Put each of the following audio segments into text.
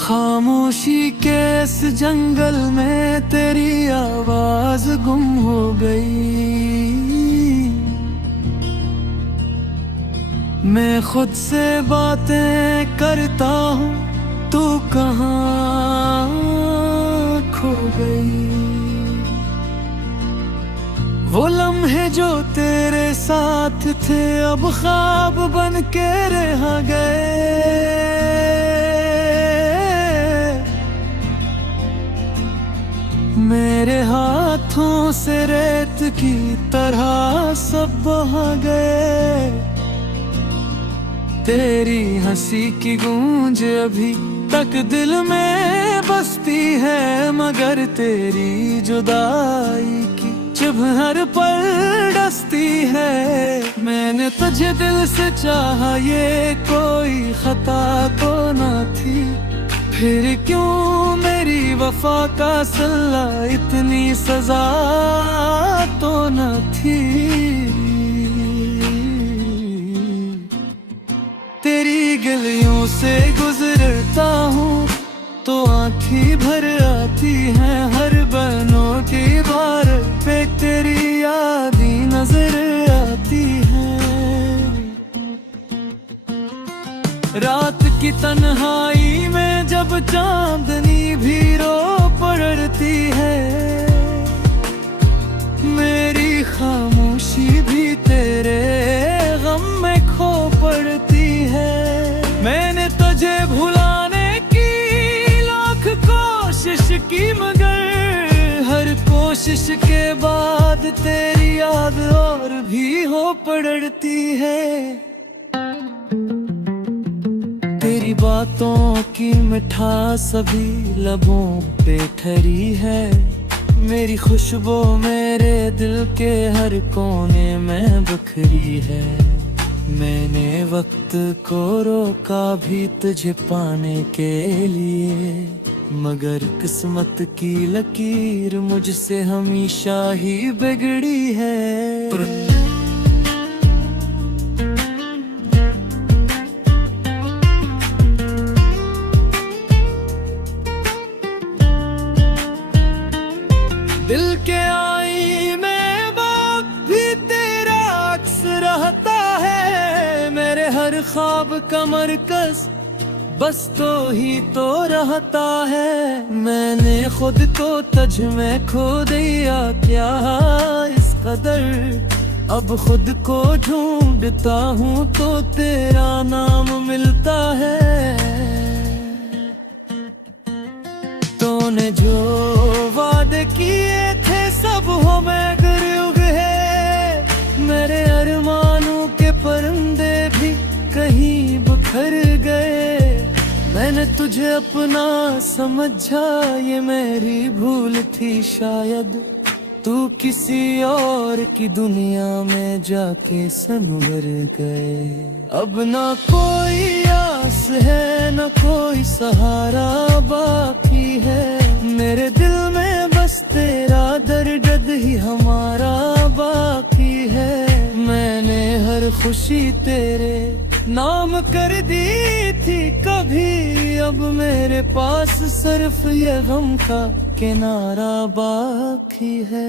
खामोशी के इस जंगल में तेरी आवाज गुम हो गई। मैं खुद से बातें करता हूँ, तू कहाँ खो गई। वो लम्हे जो तेरे साथ थे अब ख्वाब बन के रह गए। मेरे हाथों से रेत की तरह सब बहा गए। तेरी हंसी की गूंज अभी तक दिल में बसती है, मगर तेरी जुदाई की जब हर पल डसती है। मैंने तुझे दिल से चाहा, ये कोई खता तो न थी। फिर क्यों मेरी वफा का सल्ला, इतनी सजा तो न थी। तेरी गलियों से गुजरता हूँ तो आँखें भर आती हैं। हर बनों की बार पे तेरी यादें नजर आती हैं। रात की तन्हाई में जब चांदनी भी रो पड़ती है, मेरी खामोशी भी तेरे गम में खो पड़ती है। मैंने तुझे भुलाने की लाख कोशिश की, मगर हर कोशिश के बाद तेरी याद और भी हो पड़ती है। तेरी बातों की मिठास अभी लबों पे ठहरी है। मेरी खुशबू मेरे दिल के हर कोने में बखरी है। मैंने वक्त को रोका भी तुझे पाने के लिए, मगर किस्मत की लकीर मुझसे हमेशा ही बिगड़ी है। दिल के आईने में भी तेरा अक्स रहता है। मेरे हर ख्वाब का मरकज बस तो ही तो रहता है। मैंने खुद को तुझ में खो दिया क्या इस कदर। अब खुद को ढूंढता हूँ तो तेरा नाम मिलता है। तूने जो वादे किए थे सब हो मगर है। मेरे अरमानों के परिंदे भी कहीं बिखर गए। मैंने तुझे अपना समझा, ये मेरी भूल थी शायद। तू किसी और की दुनिया में जाके सनवर गए। अब ना कोई आस है न कोई सहारा बाकी है। मेरे दिल में बस तेरा दर्द ही हमारा बाकी है। मैंने हर खुशी तेरे नाम कर दी थी कभी, अब मेरे पास सिर्फ ये गम का किनारा बाकी है।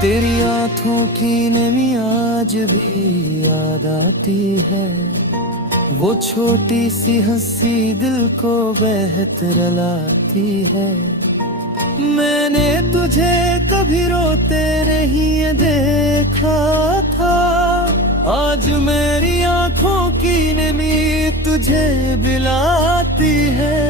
तेरी आँखों की नमी आज भी याद आती है। वो छोटी सी हंसी दिल को बेहतर लाती है। मैंने तुझे कभी रोते नहीं देखा था। आज मेरी आँखों की नमी तुझे बिलाती है।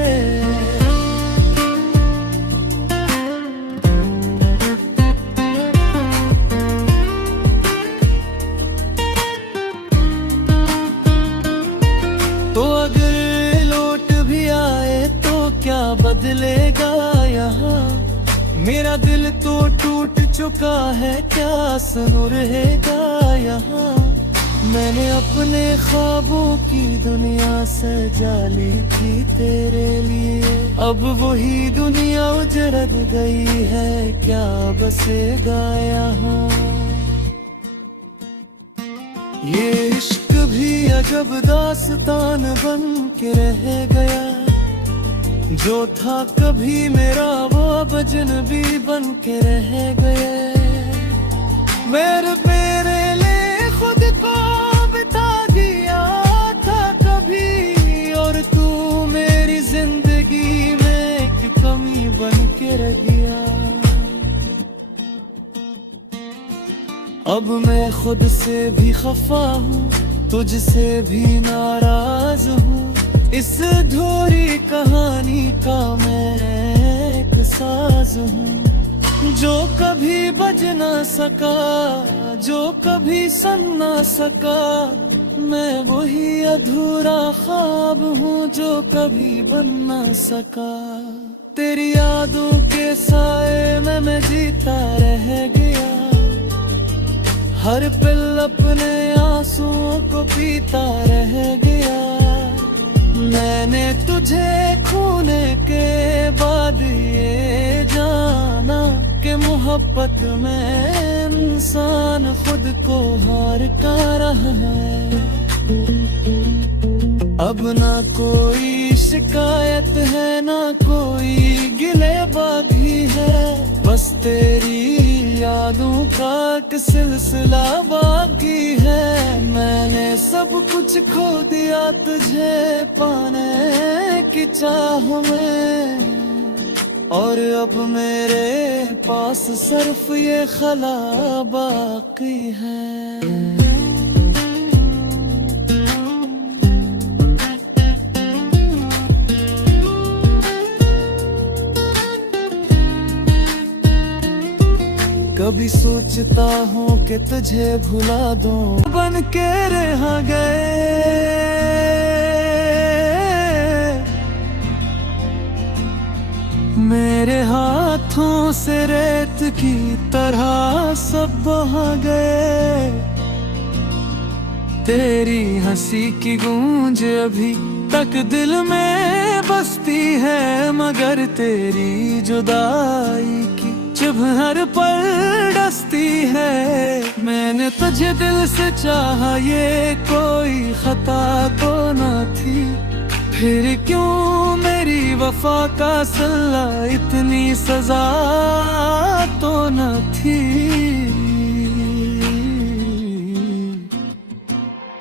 तो अगर लौट भी आए तो क्या बदलेगा यहाँ। मेरा दिल तो टूट चुका है, क्या सुन रहेगा यहाँ। मैंने अपने ख्वाबों की दुनिया सजा ली थी तेरे लिए, अब वही दुनिया उजड़ गई है, क्या बसेगा यहाँ। ये इश्क भी अजब दास्तान बन के रह गया, जो था कभी मेरा वो अब अजनबी बन के रह गया। मेरे लिए खुद को बिता दिया था कभी, और तू मेरी जिंदगी में एक कमी बन के रह गया। अब मैं खुद से भी खफा हूँ, तुझसे भी नाराज हूँ, इस अधूरी कहानी का मैं एक साज हूँ। जो कभी बज ना सका, जो कभी सुन ना सका, मैं वही अधूरा ख्वाब हूँ जो कभी बन ना सका। तेरी यादों के साए में मैं जीता रह गया, हर पल अपने आंसुओं को पीता रह गया। मैंने तुझे खोने के बाद ये जाना कि मोहब्बत में इंसान खुद को हार का रहा है। अब ना कोई शिकायत है, ना कोई गिले बागी है, बस तेरी यादों का एक सिलसिला बाकी है। मैंने सब कुछ खो दिया तुझे पाने की चाह में, और अब मेरे पास सिर्फ ये खला बाकी है। कभी सोचता हूँ कि तुझे भुला दूं, बन के रह गए। मेरे हाथों से रेत की तरह सब बहा गए। तेरी हंसी की गूंज अभी तक दिल में बसती है, मगर तेरी जुदाई की जब हर पल डसती है। मैंने तुझे दिल से चाहा, ये कोई खता तो न थी, फिर क्यों मेरी वफा का सल्ला इतनी सजा तो न थी।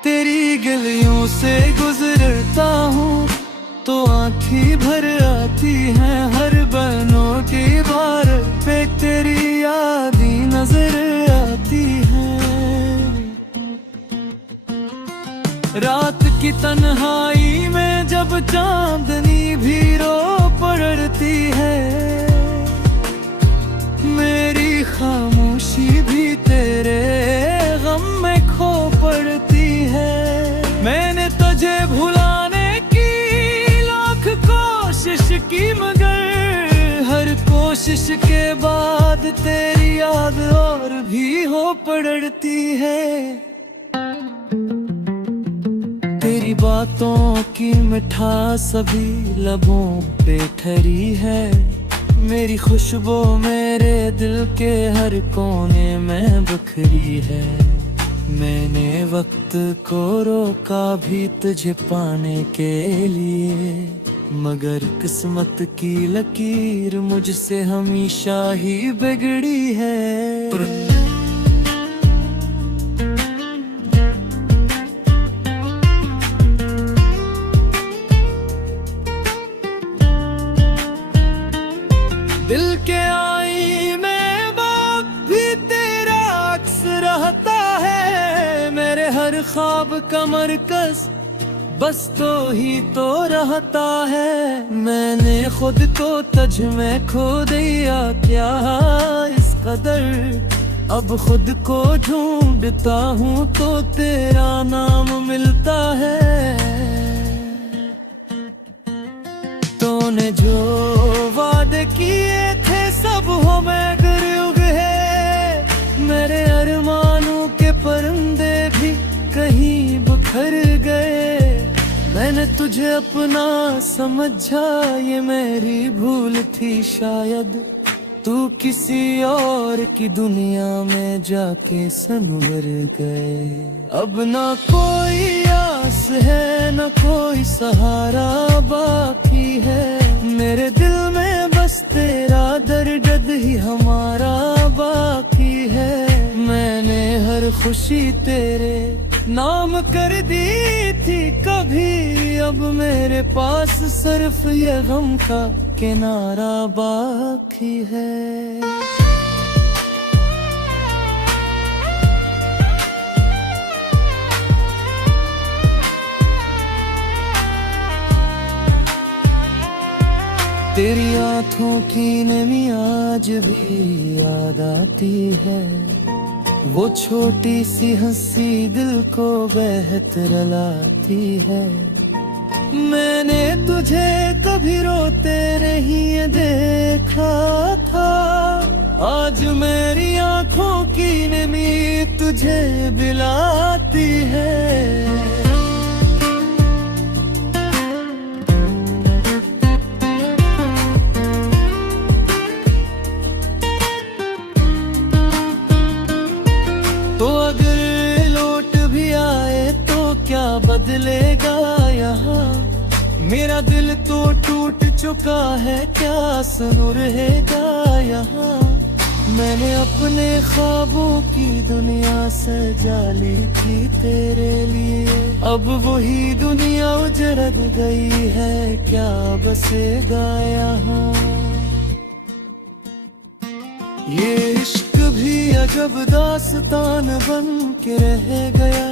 तेरी गलियों से गुजरता हूँ तो आँखें भर आती हैं, हर बनों की बार पे तेरी यादें नजर आती हैं। रात की तन्हाई में जब चांदनी भी रो पड़ती है, मेरी खामोशी भी तेरे गम में खो पड़ती है। मैंने तुझे भुलाने कोशिश की, मगर हर कोशिश के बाद तेरी याद और भी हो पड़ती है। तेरी बातों की मिठास सभी लबों पे ठहरी है, मेरी खुशबू मेरे दिल के हर कोने में बिखरी है। मैंने वक्त को रोका भी तुझे पाने के लिए, मगर किस्मत की लकीर मुझसे हमेशा ही बिगड़ी है। दिल के आईने में भी तेरा अक्स रहता है, मेरे हर ख्वाब का मरकज बस तो ही तो रहता है। मैंने खुद को तुझ में खो दिया क्या इस कदर, अब खुद को ढूंढता हूँ तो तेरा नाम मिलता है। तूने जो वादे किए थे सब हो मगर है, मेरे अरमानों के परिंदे भी कहीं तुझे अपना समझा ये मेरी भूल थी शायद, तू किसी और की दुनिया में जाके सनवर गए। अब ना कोई आस है न कोई सहारा बाकी है, मेरे दिल में बस तेरा दर्द ही हमारा बाकी है। मैंने हर खुशी तेरे नाम कर दी थी कभी, अब मेरे पास सिर्फ ये गम का किनारा बाकी है। तेरी आँखों की नमी आज भी याद आती है, वो छोटी सी हंसी दिल को बेहतर लाती है। मैंने तुझे कभी रोते नहीं देखा था, आज मेरी आँखों की नमी तुझे बिलाती है। तो अगर लौट भी आए तो क्या बदलेगा यहाँ, मेरा दिल तो टूट चुका है, क्या सुन रहेगा यहाँ। मैंने अपने ख्वाबों की दुनिया सजा ली थी तेरे लिए, अब वही दुनिया उजड़ गई है, क्या बसेगा यहाँ। ये इश्क भी अजब दास्तान बन के रह गया,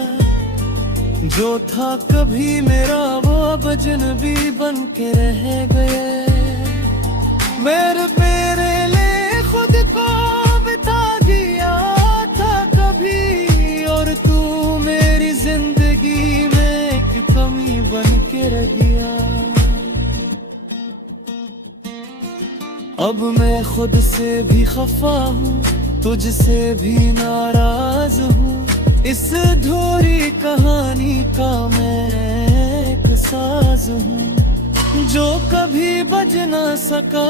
जो था कभी मेरा वो अब अजनबी बन के रह गए। मेरे लिए खुद को बिता दिया था कभी, और तू मेरी जिंदगी में एक कमी बन के रह गया। अब मैं खुद से भी खफा हूँ, तुझसे भी नाराज हूँ, इस अधूरी कहानी का मैं एक साज हूँ। जो कभी बज ना सका,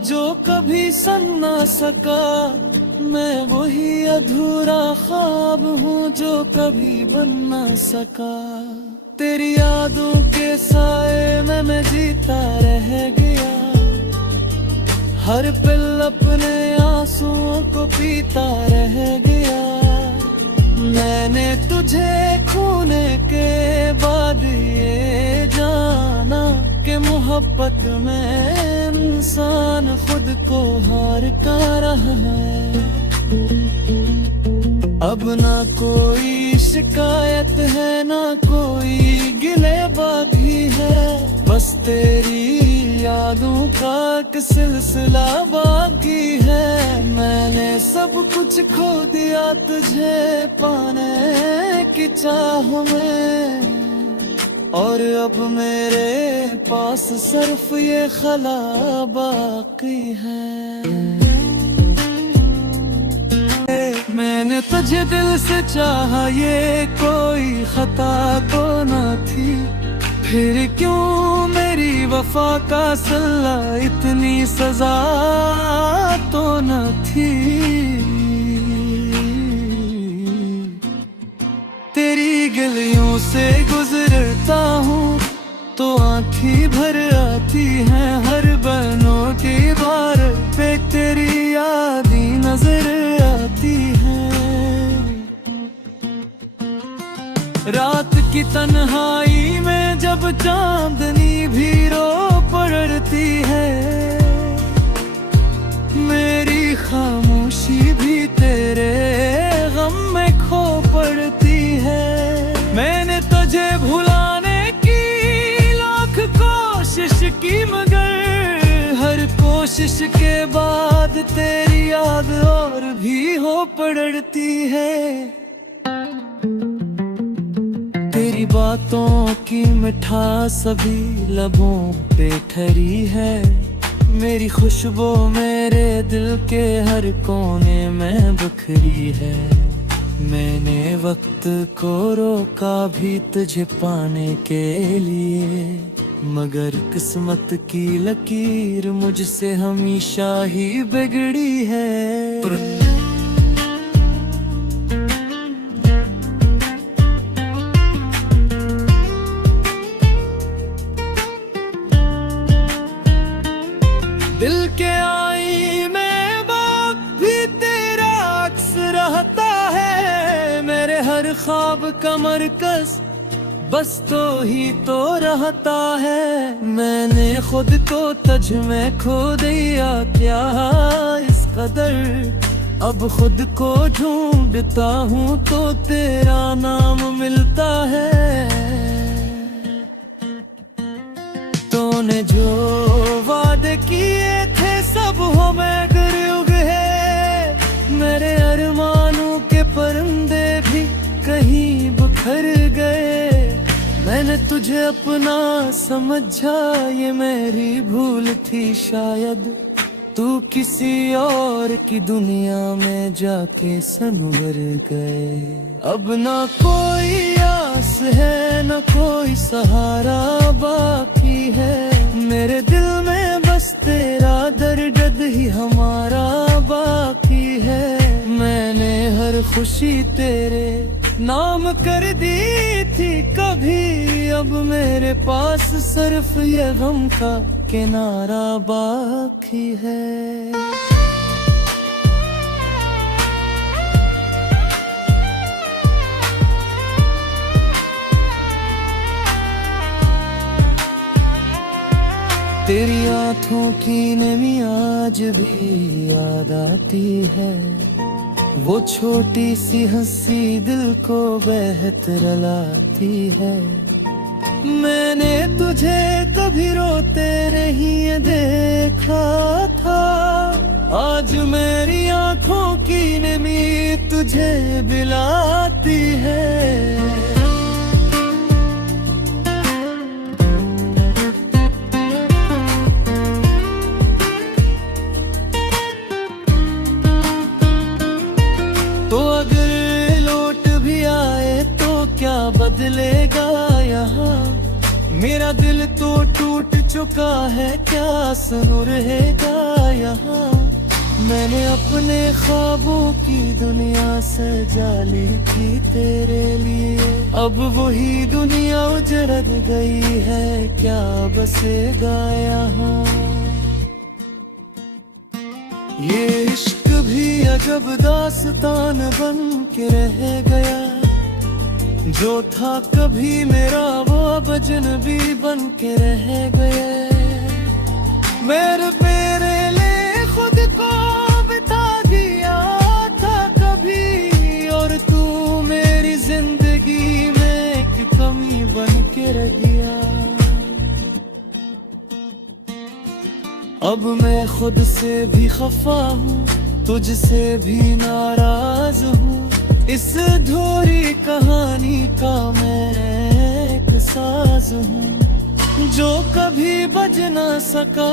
जो कभी सुन ना सका, मैं वही अधूरा ख्वाब हूँ जो कभी बन ना सका। तेरी यादों के साए में मैं जीता रह गया, हर पल अपने आंसुओं को पीता रह गया। मैंने तुझे खोने के बाद ये जाना कि मोहब्बत में इंसान खुद को हार का रहा है। अब ना कोई शिकायत है ना कोई गिले बाकी है, बस तेरी यादों का एक सिलसिला बाकी है। मैंने सब कुछ खो दिया तुझे पाने की चाह में, और अब मेरे पास सिर्फ ये खला बाकी है। मैंने तुझे दिल से चाहा ये कोई खता तो न थी, फिर क्यों मेरी वफा का सल्ला इतनी सजा तो न थी। तेरी गलियों से गुजरता हूँ तो आँखें भर आती हैं, हर बनों की बार पे तेरी याद नजर आती है। रात की तन्हाई में जब चांदनी भी रो पड़ती है, मेरी खामोशी भी तेरे गम में खो पड़ती है। मैंने तुझे भुलाने की लाख कोशिश की, मगर हर कोशिश के बाद तेरी याद और भी हो पड़ती है। तेरी बातों की मिठास सभी लबों पे ठहरी है, मेरी खुशबू मेरे दिल के हर कोने में बिखरी है। मैंने वक्त को रोका भी तुझे पाने के लिए, मगर किस्मत की लकीर मुझसे हमेशा ही बिगड़ी है। दिल के आई में बाग भी तेरा अक्स रहता है, मेरे हर ख्वाब का मरकज बस तो ही तो रहता है। मैंने खुद को तुझ में खो दिया क्या इस कदर, अब खुद को ढूंढता हूँ तो तेरा नाम मिलता है। तूने जो वादे किए थे सब हो मैं गुर्ग है, मेरे अरमानों के परिंदे भी कहीं बिखर गए। मैंने तुझे अपना समझा ये मेरी भूल थी शायद, तू किसी और की दुनिया में जाके सनवर गए। अब ना कोई आस है न कोई सहारा बाकी है, मेरे दिल में बस तेरा दर्द ही हमारा बाकी है। मैंने हर खुशी तेरे नाम कर दी थी कभी, अब मेरे पास सिर्फ ये गम का किनारा बाकी है। तेरी आँखों की नमी आज भी याद आती है, वो छोटी सी हंसी दिल को बेहतर लाती है। मैंने तुझे कभी रोते नहीं देखा था, आज मेरी आँखों की नमी तुझे बिलाती है। तो अगर लौट भी आए तो क्या बदलेगा यहाँ, मेरा दिल तो टूट चुका है क्या सुन रहेगा यहाँ। मैंने अपने ख्वाबों की दुनिया सजा ली थी तेरे लिए, अब वही दुनिया उजड़ गई है क्या बसेगा यहाँ। ये इश्क भी अजब दास्तान बन के रह गया, जो था कभी मेरा वो अब अजनबी बन के रह गया। मेरे लिए खुद को बिता दिया था कभी, और तू मेरी जिंदगी में एक कमी बन के रह गया। अब मैं खुद से भी खफा हूँ, तुझसे भी नाराज हूँ, इस अधूरी कहानी का मैं एक साज हूँ। जो कभी बज ना सका,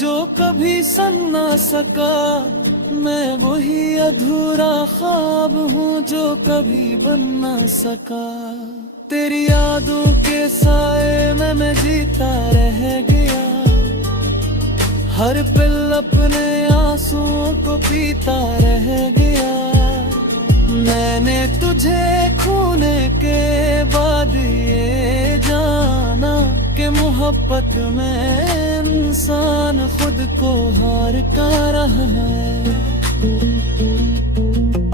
जो कभी सुन ना सका, मैं वही अधूरा ख्वाब हूँ जो कभी बन ना सका। तेरी यादों के साए में मैं जीता रह गया, हर पल अपने आंसुओं को पीता रह गया। मैंने तुझे खोने के बाद ये जाना कि मोहब्बत में इंसान खुद को हार का रहा है।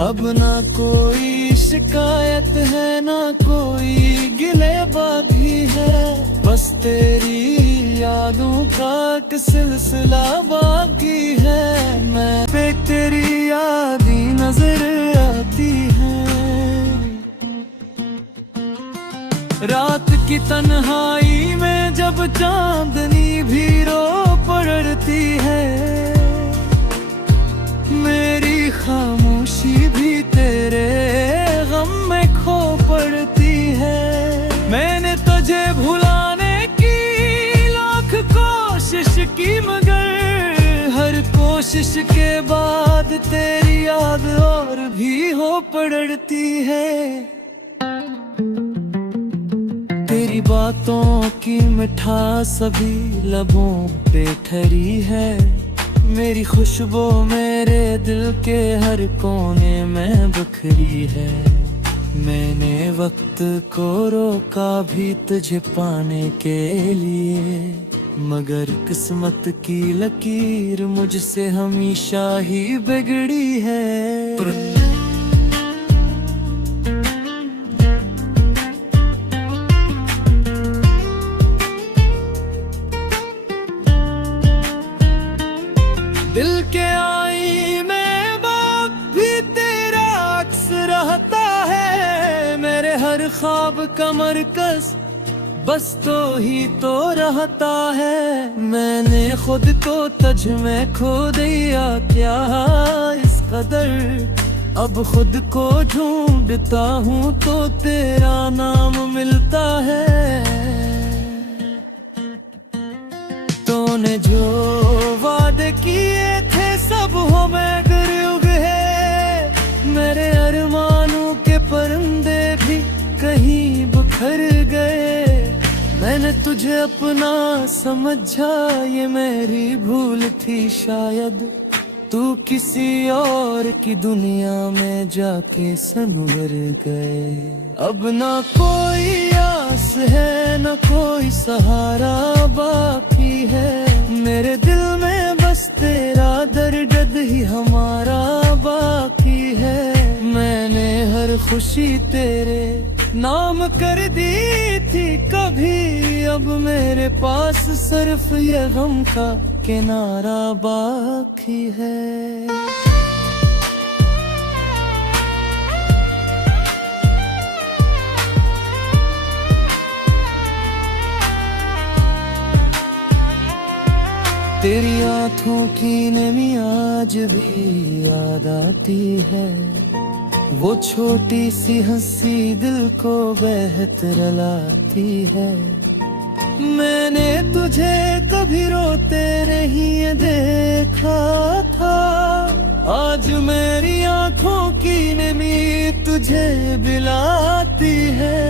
अब ना कोई शिकायत है ना कोई गिले बाकी है, बस तेरी यादों का एक सिलसिला बाकी है। मैं पे तेरी याद ही नजर आती है, रात की तन्हाई में जब चांदनी भी रो पड़ती है, मेरी खामोशी भी तेरे गम में खो पड़ती है। मैंने तुझे भुलाने की लाख कोशिश की, मगर हर कोशिश कोशिश के बाद तेरी याद और भी हो पड़ती है। तेरी बातों की मिठास सभी लबों पे ठहरी है। मेरी खुशबू मेरे दिल के हर कोने में बिखरी है। मैंने वक्त को रोका भी तुझे पाने के लिए, मगर किस्मत की लकीर मुझसे हमेशा ही बिगड़ी है। दिल के आई में बाप भी तेरा अक्स रहता है। मेरे हर ख्वाब का मरकज बस तो ही तो रहता है। मैंने खुद को तुझ में खो दिया क्या इस कदर, अब खुद को ढूंढता हूँ तो तेरा नाम मिलता है। तूने जो वादे किए थे सब हो मैं गुर्ग है। मेरे अरमानों के परिंदे भी कहीं बिखर गए। मैंने तुझे अपना समझा ये मेरी भूल थी शायद। तू किसी और की दुनिया में जाके संवर गए। अब ना कोई आस है ना कोई सहारा बाकी है। मेरे दिल में बस तेरा दर्द ही हमारा बाकी है। मैंने हर खुशी तेरे नाम कर दी थी कभी, अब मेरे पास सिर्फ ये गम का किनारा बाकी है। तेरी आँखों की नमी आज भी याद आती है। वो छोटी सी हंसी दिल को बेहतर लाती है। मैंने तुझे कभी रोते नहीं देखा था। आज मेरी आँखों की नमी तुझे बिलाती है।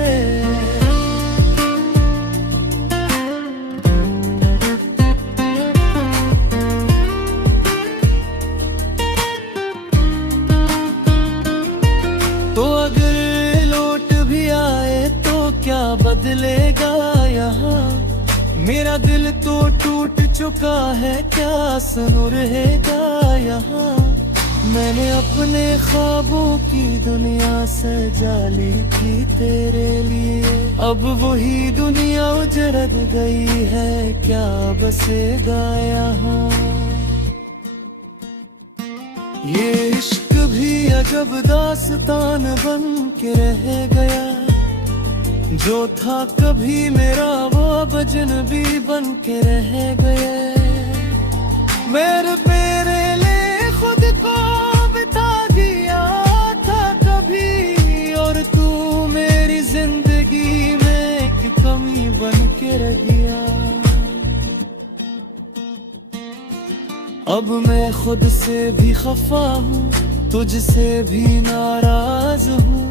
तो अगर लौट भी आए तो क्या बदलेगा यहाँ। मेरा दिल तो टूट चुका है क्या सुन रहेगा यहाँ। मैंने अपने ख्वाबों की दुनिया सजा ली थी तेरे लिए। अब वही दुनिया उजड़ गई है क्या बसेगा यहाँ। ये इश्क भी अजब दास्तान बन के रह गया। जो था कभी मेरा वो अब अजनबी बन के रह गया। मेरे लिए खुद को बिता दिया था कभी, और तू मेरी जिंदगी में एक कमी बन के रह गया। अब मैं खुद से भी खफा हूँ, तुझसे भी नाराज हूँ।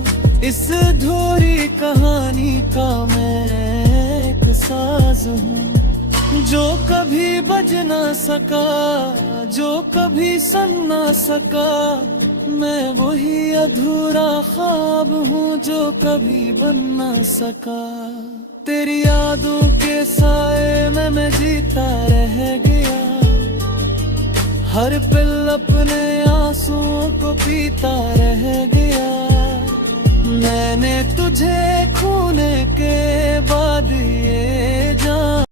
इस अधूरी कहानी का मैं एक साज हूँ। जो कभी बज ना सका, जो कभी सुन ना सका। मैं वही अधूरा ख्वाब हूँ जो कभी बन ना सका। तेरी यादों के साए में मैं जीता रह गया। हर पल अपने आंसुओं को पीता रह गया। मैंने तुझे खूने